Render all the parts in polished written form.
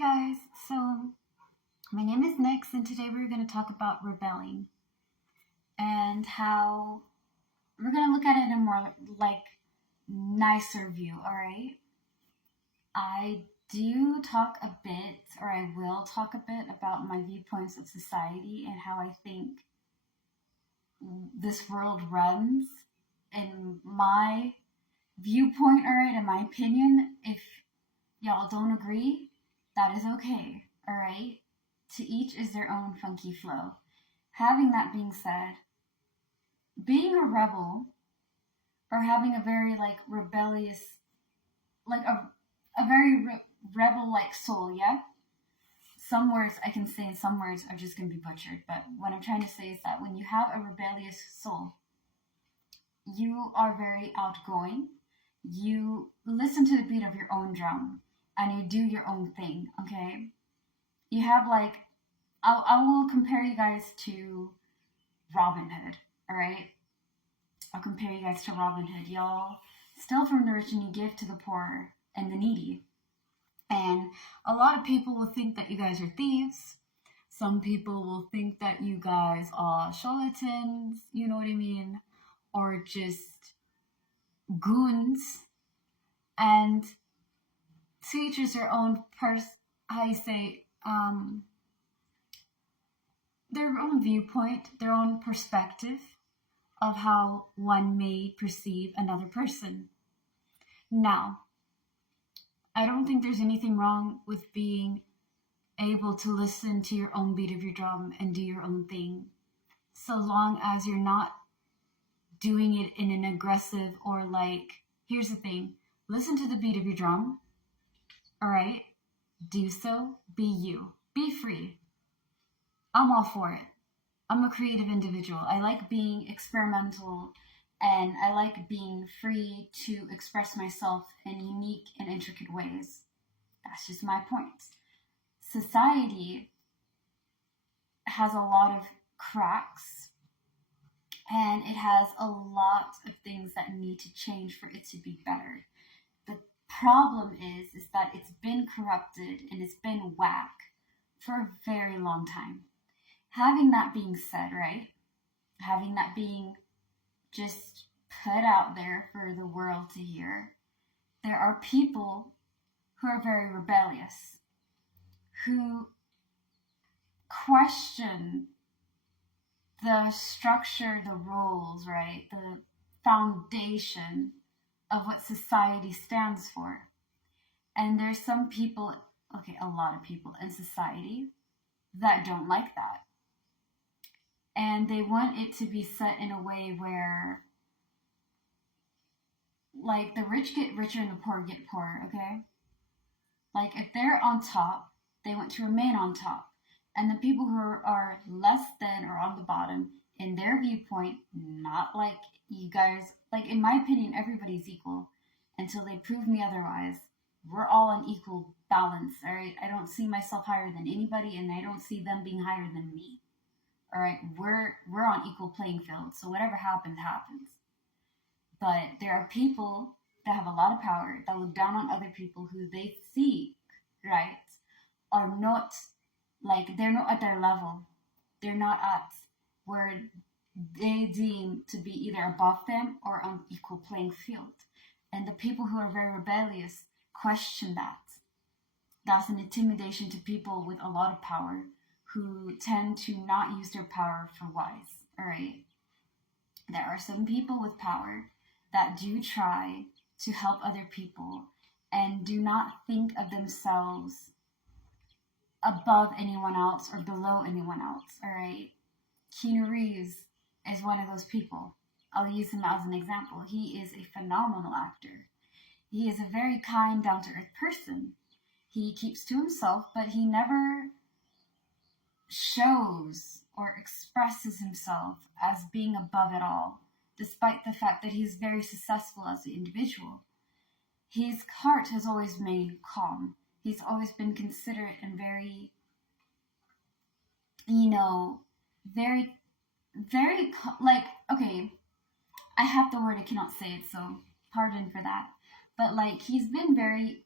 Hi guys, so my name is Nix and today we're going to talk about rebelling and how we're going to look at it in a more nicer view, alright? I do talk a bit, or I will talk a bit about my viewpoints of society and how I think this world runs in my viewpoint, alright, in my opinion. If y'all don't agree, that is okay, alright? To each is their own funky flow. Having that being said, being a rebel or having a very rebellious, a very rebel like soul, yeah? Some words I can say and some words are just going to be butchered, but what I'm trying to say is that when you have a rebellious soul, you are very outgoing. You listen to the beat of your own drum and you do your own thing, okay? You have I will compare you guys to Robin Hood, alright? I'll compare you guys to Robin Hood. Y'all steal from the rich and you give to the poor and the needy. And a lot of people will think that you guys are thieves. Some people will think that you guys are charlatans, you know what I mean? Or just goons. And to each is their own their own viewpoint, their own perspective of how one may perceive another person. Now, I don't think there's anything wrong with being able to listen to your own beat of your drum and do your own thing, so long as you're not doing it in an aggressive or here's the thing, listen to the beat of your drum, alright? Do so, be you, be free. I'm all for it. I'm a creative individual. I like being experimental and I like being free to express myself in unique and intricate ways. That's just my point. Society has a lot of cracks and it has a lot of things that need to change for it to be better. The problem is that it's been corrupted and it's been whack for a very long time. Having that being said, right? Having that being just put out there for the world to hear, there are people who are very rebellious, who question the structure, the rules, right? The foundation of what society stands for. And there's some people, a lot of people in society that don't like that. And they want it to be set in a way where the rich get richer and the poor get poorer, okay? If they're on top, they want to remain on top. And the people who are less than or on the bottom, in their viewpoint, not like you guys, in my opinion, everybody's equal until they prove me otherwise. We're all on equal balance, alright? I don't see myself higher than anybody and I don't see them being higher than me. Alright, we're on equal playing field, so whatever happens, happens. But there are people that have a lot of power that look down on other people who they see, right, are not they're not at their level. They're not at where they deem to be either above them or on equal playing field. And the people who are very rebellious question that. That's an intimidation to people with a lot of power who tend to not use their power for wise, alright? There are some people with power that do try to help other people and do not think of themselves above anyone else or below anyone else, alright? Keanu Reeves is one of those people. I'll use him as an example. He is a phenomenal actor. He is a very kind, down-to-earth person. He keeps to himself, but he never shows or expresses himself as being above it all, despite the fact that he's very successful as an individual. His heart has always remained calm. He's always been considerate and very, okay, I have the word, I cannot say it, so pardon for that. But he's been very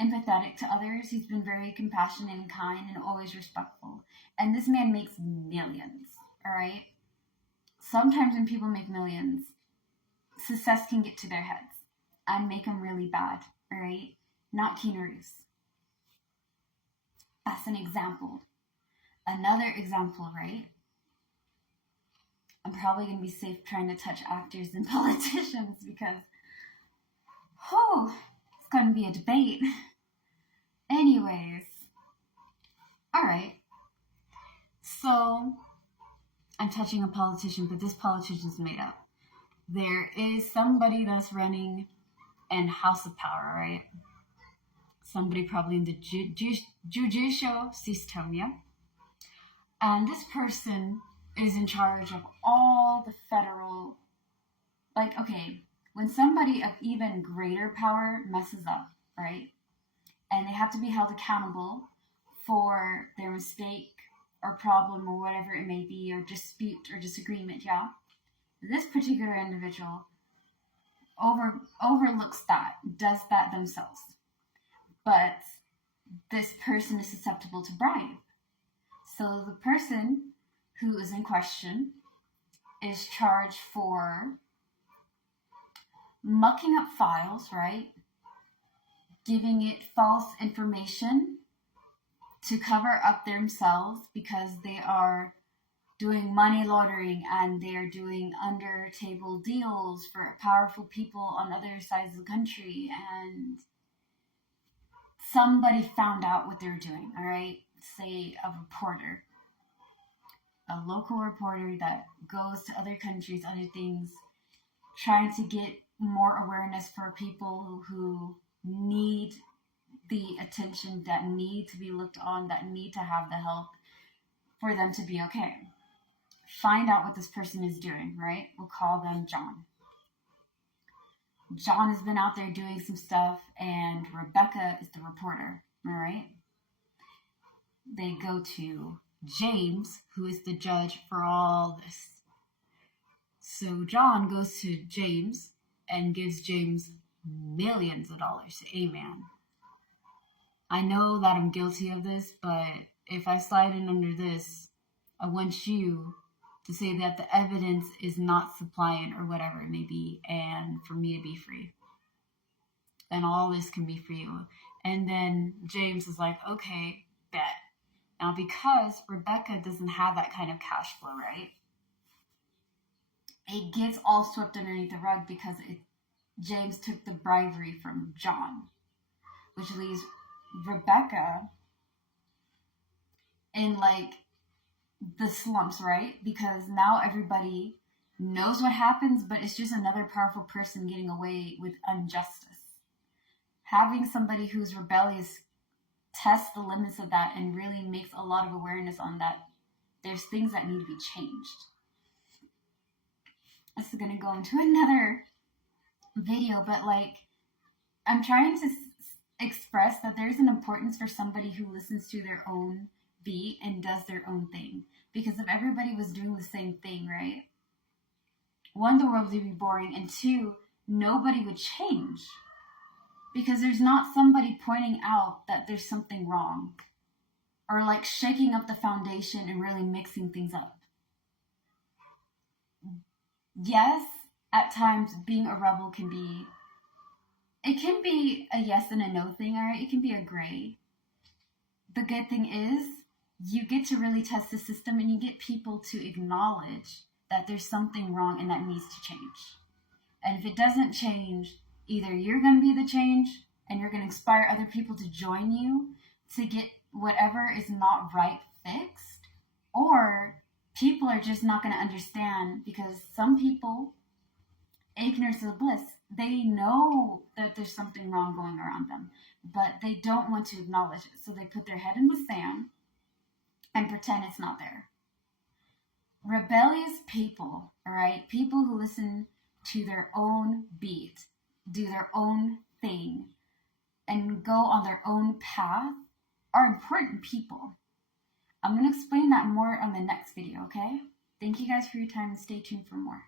empathetic to others. He's been very compassionate and kind and always respectful. And this man makes millions, all right? Sometimes when people make millions, success can get to their heads and make them really bad, all right? Not Keanu Reeves. That's an example. Another example, right? I'm probably going to be safe trying to touch actors and politicians because, it's going to be a debate. Anyways, all right. So, I'm touching a politician, but this politician's made up. There is somebody that's running in House of Power, right? Somebody probably in the judicial system, yeah? And this person is in charge of all the federal, when somebody of even greater power messes up, right? And they have to be held accountable for their mistake or problem or whatever it may be, or dispute or disagreement, yeah? This particular individual overlooks that, does that themselves. But this person is susceptible to bribe. So the person who is in question is charged for mucking up files, right? Giving it false information to cover up themselves because they are doing money laundering and they are doing under table deals for powerful people on other sides of the country, and somebody found out what they're doing, all right? Say a reporter, a local reporter that goes to other countries, other things, trying to get more awareness for people who need the attention, that need to be looked on, that need to have the help for them to be okay. Find out what this person is doing, right? We'll call them John. John has been out there doing some stuff, and Rebecca is the reporter, all right? They go to James, who is the judge for all this. So John goes to James and gives James millions of dollars. Amen. I know that I'm guilty of this, but if I slide in under this, I want you to say that the evidence is not suppliant or whatever it may be, and for me to be free. And all this can be for you. And then James is like, okay, bet. Now, because Rebecca doesn't have that kind of cash flow, right? It gets all swept underneath the rug because James took the bribery from John, which leaves Rebecca in the slumps, right? Because now everybody knows what happens, but it's just another powerful person getting away with injustice. Having somebody who's rebellious test the limits of that and really makes a lot of awareness on that there's things that need to be changed. This is going to go into another video, but I'm trying to express that there's an importance for somebody who listens to their own beat and does their own thing. Because if everybody was doing the same thing, right? One, the world would be boring, and two, nobody would change. Because there's not somebody pointing out that there's something wrong. Or shaking up the foundation and really mixing things up. Yes, at times being a rebel can be a yes and a no thing, alright? It can be a gray. The good thing is, you get to really test the system and you get people to acknowledge that there's something wrong and that needs to change. And if it doesn't change, either you're going to be the change and you're going to inspire other people to join you to get whatever is not right fixed, or people are just not going to understand, because some people, ignorance is bliss, they know that there's something wrong going around them, but they don't want to acknowledge it. So they put their head in the sand and pretend it's not there. Rebellious people, all right, people who listen to their own beat, do their own thing, and go on their own path are important people. I'm going to explain that more on the next video, okay? Thank you guys for your time and stay tuned for more.